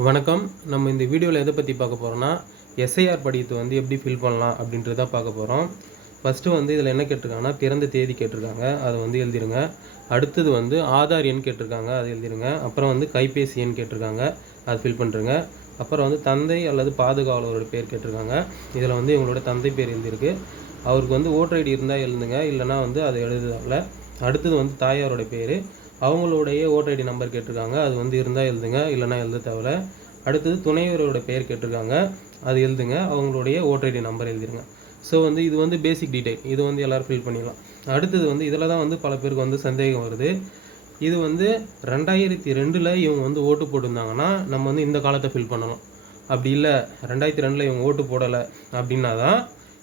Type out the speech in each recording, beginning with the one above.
வணக்கம். நம்ம இந்த வீடியோவில் எதை பற்றி பார்க்க போகிறோம்னா, எஸ்ஐஆர் படிவத்தை வந்து எப்படி ஃபில் பண்ணலாம் அப்படின்றத பார்க்க போகிறோம். ஃபஸ்ட்டு வந்து இதில் என்ன கேட்டிருக்காங்கன்னா, பிறந்த தேதி கேட்டிருக்காங்க, அதை வந்து எழுதிருங்க. அடுத்தது வந்து ஆதார் எண் கேட்டிருக்காங்க, அதை எழுதிருங்க. அப்புறம் வந்து கைபேசி எண் கேட்டிருக்காங்க, அதை ஃபில் பண்ணுறங்க. அப்புறம் வந்து தந்தை அல்லது பாதுகாவலரோட பேர் கேட்டிருக்காங்க. இதில் வந்து இவங்களோட தந்தை பேர் எழுதிருக்கு. அவருக்கு வந்து ஓட்டர் ஐடி இருந்தால் எழுதுங்க, இல்லைனா வந்து அதை எழுதுதால. அடுத்தது வந்து தாயாரோட பேர், அவங்களுடைய ஓட்டர் ஐடி நம்பர் கேட்டிருக்காங்க, அது வந்து இருந்தால் எழுதுங்க, இல்லைனா எழுத தேவையில்ல. அடுத்தது துணைவரோட பெயர் கேட்டிருக்காங்க, அது எழுதுங்க, அவங்களுடைய ஓட்டர் ஐடி நம்பர் எழுதிருங்க. ஸோ வந்து இது வந்து பேசிக் டீடைல், இது வந்து எல்லோரும் ஃபில் பண்ணிடலாம். அடுத்தது வந்து இதில் தான் வந்து பல பேருக்கு வந்து சந்தேகம் வருது. இது வந்து 2002 இவங்க வந்து ஓட்டு போட்டிருந்தாங்கன்னா நம்ம வந்து இந்த காலத்தை ஃபில் பண்ணணும். அப்படி இல்லை 2002 இவங்க ஓட்டு போடலை அப்படின்னா தான்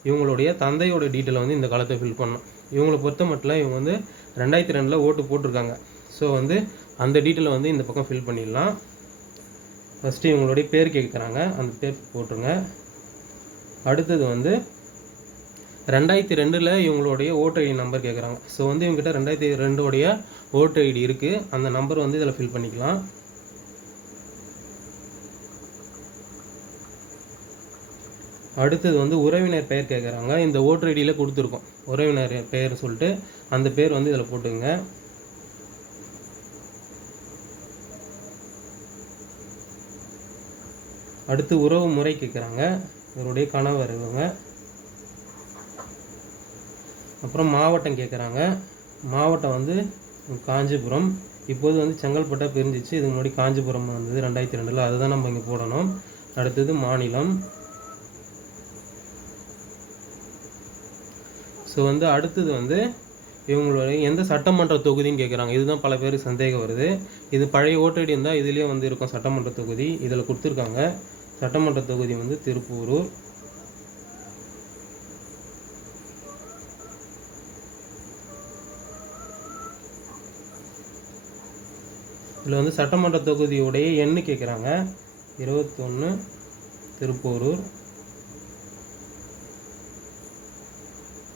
இவங்களுடைய தந்தையோட டீட்டெயிலை வந்து இந்த காலத்தை ஃபில் பண்ணணும். இவங்களை பொறுத்த மட்டும் இவங்க வந்து 2002 ஓட்டு போட்டிருக்காங்க. ஸோ வந்து அந்த டீட்டெயிலை வந்து இந்த பக்கம் ஃபில் பண்ணிடலாம். ஃபஸ்ட்டு இவங்களுடைய பேர் கேட்குறாங்க, அந்த பேர் போட்டுருங்க. அடுத்தது வந்து 2002 இவங்களுடைய ஓட்டர் ஐடி நம்பர் கேட்குறாங்க. ஸோ வந்து இவங்ககிட்ட 2002 ஓட்டர் ஐடி இருக்குது, அந்த நம்பர் வந்து இதில் ஃபில் பண்ணிக்கலாம். அடுத்தது வந்து உறவினர் பெயர் கேட்குறாங்க. இந்த ஓட்டர் ஐடியில் கொடுத்துருக்கோம் உறவினர் பெயர் சொல்லிட்டு, அந்த பேர் வந்து இதில் போட்டுங்க. அடுத்து உறவு முறை கேட்குறாங்க, இவருடைய கணவர் இவங்க. அப்புறம் மாவட்டம் கேட்குறாங்க, மாவட்டம் வந்து காஞ்சிபுரம். இப்போது வந்து செங்கல்பட்டா பிரிஞ்சிச்சு, இதுக்கு முன்னாடி காஞ்சிபுரம் வந்தது 2002, அதுதான் நம்ம இங்கே போடணும். அடுத்தது மாநிலம். ஸோ வந்து அடுத்தது வந்து இவங்களுடைய எந்த சட்டமன்ற தொகுதின்னு கேட்குறாங்க. இதுதான் பல பேருக்கு சந்தேகம் வருது. இது பழைய ஓட்டர் ஐடி இருந்தால் இதுலேயே வந்து இருக்கும் சட்டமன்ற தொகுதி, இதில் கொடுத்துருக்காங்க. சட்டமன்ற தொகுதி வந்து திருப்பூரூர். இதில் வந்து சட்டமன்ற தொகுதியுடைய எண்ணு கேட்குறாங்க, 21 திருப்பூரூர்.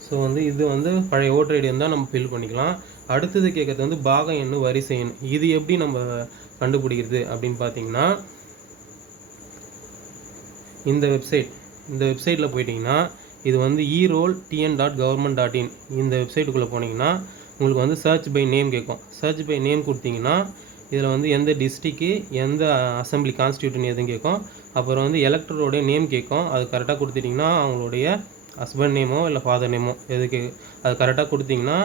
ஸோ வந்து இது வந்து பழைய ஓட்டர் ஐடி இருந்தால் நம்ம ஃபில் பண்ணிக்கலாம். அடுத்தது கேட்குறது வந்து பாக எண்ணு வரிசை எண். இது எப்படி நம்ம கண்டுபிடிக்கிறது அப்படின்னு பார்த்தீங்கன்னா, இந்த வெப்சைட்டில் போயிட்டிங்கன்னா, இது வந்து eroll.tn.government.in இந்த வெப்சைட்டுக்குள்ளே போனீங்கன்னா உங்களுக்கு வந்து சர்ச் பை நேம் கேட்கும். சர்ச் பை நேம் கொடுத்தீங்கன்னா இதில் வந்து எந்த டிஸ்ட்ரிக்கு, எந்த அசம்பிளி கான்ஸ்டியூட்னு எதுவும் கேட்கும். அப்புறம் வந்து எலக்டரோடைய நேம் கேட்கும். அது கரெக்டாக கொடுத்துட்டிங்கன்னா அவங்களுடைய ஹஸ்பண்ட் நேமோ இல்லை ஃபாதர் நேமோ எதுக்கு அது கரெக்டாக கொடுத்தீங்கன்னா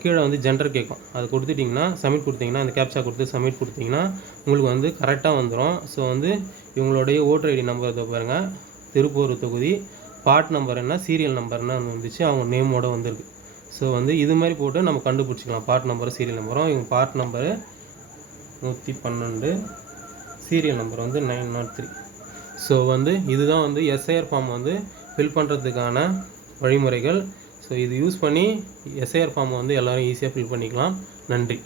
கீழே வந்து ஜெண்டர் கேட்கும். அது கொடுத்துட்டிங்கன்னா சப்மிட் கொடுத்தீங்கன்னா, அந்த கேப்சா கொடுத்து சப்மிட் கொடுத்தீங்கன்னா உங்களுக்கு வந்து கரெக்டாக வந்துடும். ஸோ வந்து இவங்களுடைய ஓட்டர் ஐடி நம்பர் இதை பாருங்கள், திருப்பூர் தொகுதி, பார்ட் நம்பர் என்ன, சீரியல் நம்பர் என்ன வந்துச்சு, அவங்க நேமோட வந்துருக்கு. ஸோ வந்து இது மாதிரி போட்டு நம்ம கண்டுபிடிச்சிக்கலாம் பார்ட் நம்பரும் சீரியல் நம்பரும். இவங்க பார்ட் நம்பரு 112, சீரியல் நம்பர் வந்து 903. ஸோ வந்து இதுதான் வந்து எஸ்ஐஆர் ஃபார்ம் வந்து ஃபில் பண்ணுறதுக்கான வழிமுறைகள். ஸோ இது யூஸ் பண்ணி எஸ்ஐஆர் ஃபார்மை வந்து எல்லோரும் ஈஸியாக ஃபில் பண்ணிக்கலாம். நன்றி.